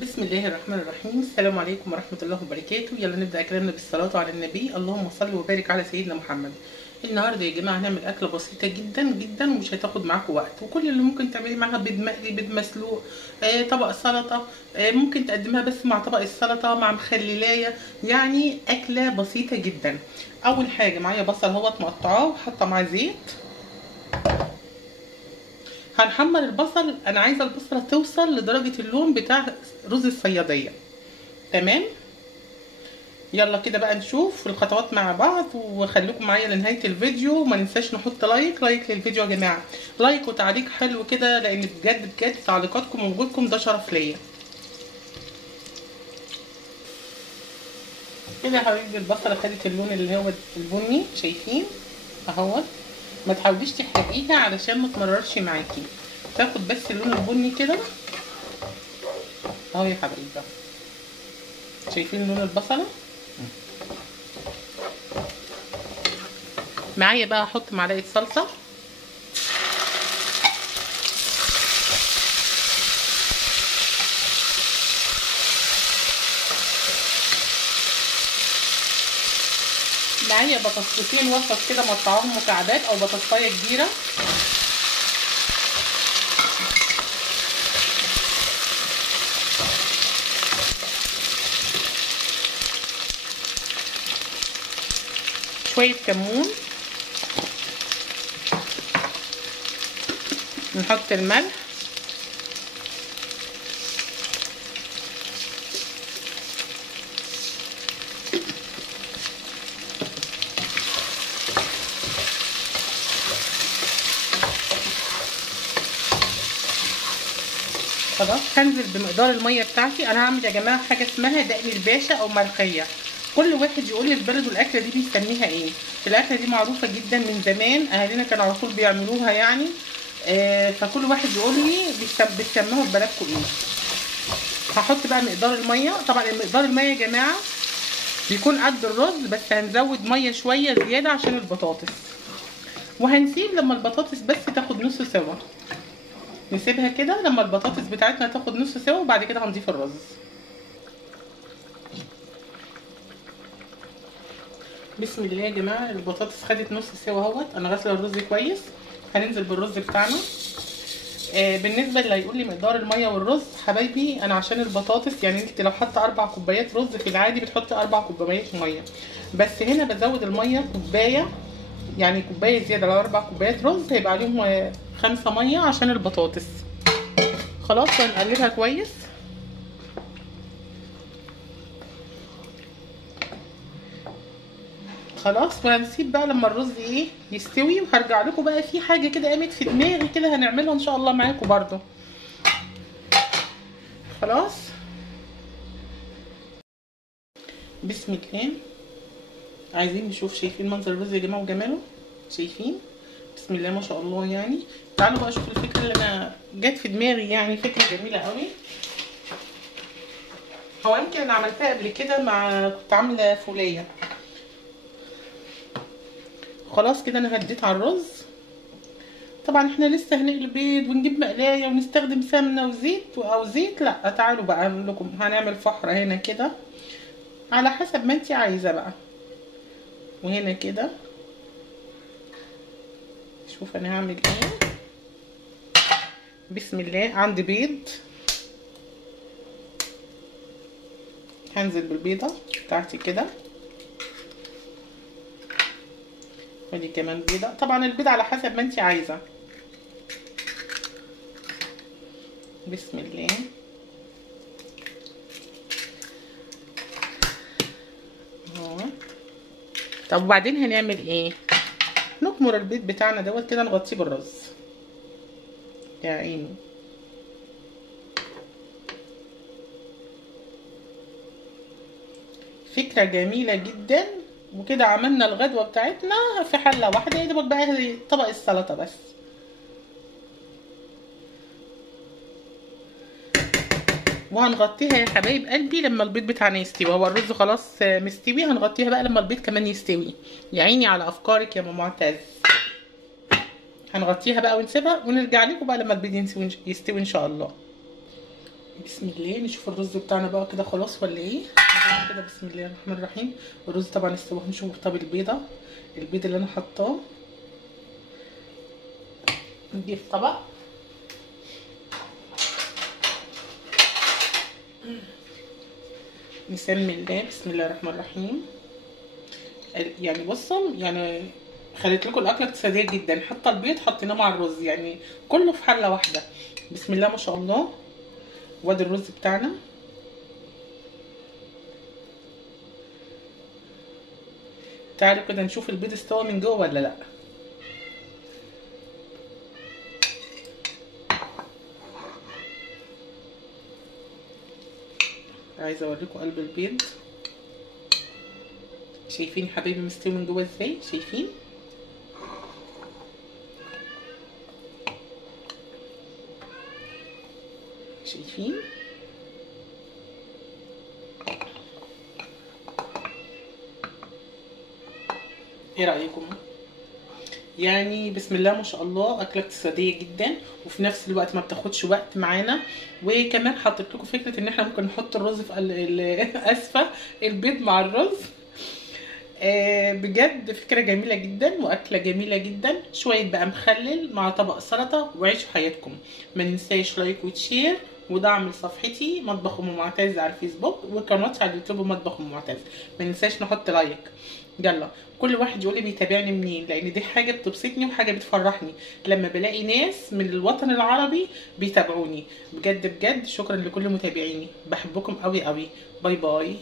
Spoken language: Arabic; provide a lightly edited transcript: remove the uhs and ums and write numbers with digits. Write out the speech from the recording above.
بسم الله الرحمن الرحيم. السلام عليكم ورحمة الله وبركاته. يلا نبدأ كلامنا بالصلاة على النبي. اللهم صل وبارك على سيدنا محمد. النهارده يا جماعة هنعمل أكلة بسيطة جدا جدا ومش هتاخد معاكم وقت، وكل اللي ممكن تعمليه معاها بيض مقلي، بيض مسلوق، طبق سلطة، ممكن تقدمها بس مع طبق السلطة مع مخللاية، يعني أكلة بسيطة جدا. أول حاجة معايا بصل اهوت مقطعاه وحاطة معاه زيت. هنحمر البصل، انا عايزه البصله توصل لدرجه اللون بتاع رز الصياديه. تمام، يلا كده بقى نشوف الخطوات مع بعض، وخليكم معايا لنهايه الفيديو. وما ننساش نحط لايك للفيديو يا جماعه، لايك وتعليق حلو كده، لان بجد بجد تعليقاتكم ووجودكم ده شرف ليا. كده يا حبيبي البصله خدت اللون اللي هو البني، شايفين اهوت. ما تحاوليش تحرقيها علشان ما تمررش معاكي، تاخد بس اللون البني كده اهو يا حبايبي. شايفين لون البصله؟ معايا بقى هحط معلقه صلصه، معايا بطاطستين وسط كده مقطعاهم مكعبات او بطاطسايه كبيره، شويه كمون، نحط الملح، خلاص. هنزل بمقدار الميه بتاعتي. انا هعمل يا جماعه حاجه اسمها دقن الباشا او ملوخيه، كل واحد يقول لي في بلده الاكله دي بيسميها ايه. الاكله دي معروفه جدا من زمان، اهالينا كانوا على طول بيعملوها يعني، فكل واحد يقول لي بتسموها في بلدكم ايه. هحط بقى مقدار الميه. طبعا مقدار الميه يا جماعه بيكون قد الرز، بس هنزود ميه شويه زياده عشان البطاطس، وهنسيب لما البطاطس بس تاخد نص سوا. نسيبها كده لما البطاطس بتاعتنا تاخد نص سوا، وبعد كده هنضيف الرز. بسم الله يا جماعه، البطاطس خدت نص سوا اهوت. انا غاسله الرز كويس، هننزل بالرز بتاعنا. بالنسبه اللي هيقول لي مقدار الميه والرز حبايبي، انا عشان البطاطس يعني انت لو حاطه 4 كوبايات رز في العادي بتحطي 4 كوبايات ميه، بس هنا بزود الميه كوبايه، يعني كوبايه زياده. لو 4 كوبايات رز هيبقى عليهم 5 ميه عشان البطاطس. خلاص، هنقلبها كويس. خلاص، وهنسيب بقى لما الرز يستوي، وهرجع لكم بقى في حاجه كده قامت في دماغي كده هنعملها ان شاء الله معاكم برضو. خلاص، بسم الله. عايزين نشوف، شايفين منظر الرز يا جماعه وجماله؟ شايفين؟ بسم الله ما شاء الله. يعني تعالوا بقى شوفوا الفكره اللي انا جت في دماغي، يعني فكره جميله قوي. هو يمكن انا عملتها قبل كده، كنت عامله فوليه. خلاص كده انا هديت على الرز. طبعا احنا لسه هنقلي بيض ونجيب مقلايه ونستخدم سمنه وزيت او زيت، لا تعالوا بقى اقول لكم هنعمل فحره هنا كده على حسب ما انت عايزه بقى، وهنا كده. شوف انا هعمل ايه. بسم الله. عندي بيض، هنزل بالبيضه بتاعتي كده، ودي كمان بيضه. طبعا البيض على حسب ما انت عايزه. بسم الله. اهو. طب وبعدين هنعمل ايه؟ نكمر البيض بتاعنا دوت كده، نغطيه بالرز يا عيني. فكرة جميلة جدا. وكده عملنا الغدوة بتاعتنا في حلة واحدة، يا دوبك بقى طبق السلطة بس. وهنغطيها يا حبايب قلبي لما البيض بتاعنا يستوي. هو الرز خلاص مستوي، هنغطيها بقى لما البيض كمان يستوي. يا عيني على افكارك يا ام معتز. هنغطيها بقى ونسيبها ونرجع لكم بقى لما البيض يستوي ان شاء الله. بسم الله. نشوف الرز بتاعنا بقى كده خلاص ولا ايه كده. بسم الله الرحمن الرحيم. الرز طبعا استوى. نشوف. طب البيضه، البيض اللي انا حطاه نجيب طبق. نسمي الله. بسم الله الرحمن الرحيم. يعني بصوا، يعني خليت لكم الاكله اقتصاديه جدا. حتى البيض حطيناه مع الرز، يعني كله في حله واحده. بسم الله ما شاء الله. وادي الرز بتاعنا. تعالوا كده نشوف البيض استوى من جوه ولا لا. عايزه اوريكم قلب البيض. شايفين حبايبي مستوي من جوه ازاي؟ شايفين؟ شايفين؟ ايه رايكم؟ يعني بسم الله ما شاء الله اكله اقتصاديه جدا، وفي نفس الوقت ما بتاخدش وقت معانا. وكمان حطيت لكم فكره ان احنا ممكن نحط الرز في اسفه البيض مع الرز. بجد فكره جميله جدا واكله جميله جدا. شويه بقى مخلل مع طبق سلطه وعيشوا حياتكم. ما ننساش لايك وتشير ودعم لصفحتي مطبخ ام معتز على الفيسبوك، وقناتي على اليوتيوب مطبخ ام معتز. ما ننساش نحط لايك. يلا كل واحد يقول لي بيتابعني منين، لان دي حاجه بتبسطني وحاجه بتفرحني لما بلاقي ناس من الوطن العربي بيتابعوني. بجد بجد شكرا لكل متابعيني. بحبكم قوي قوي. باي باي.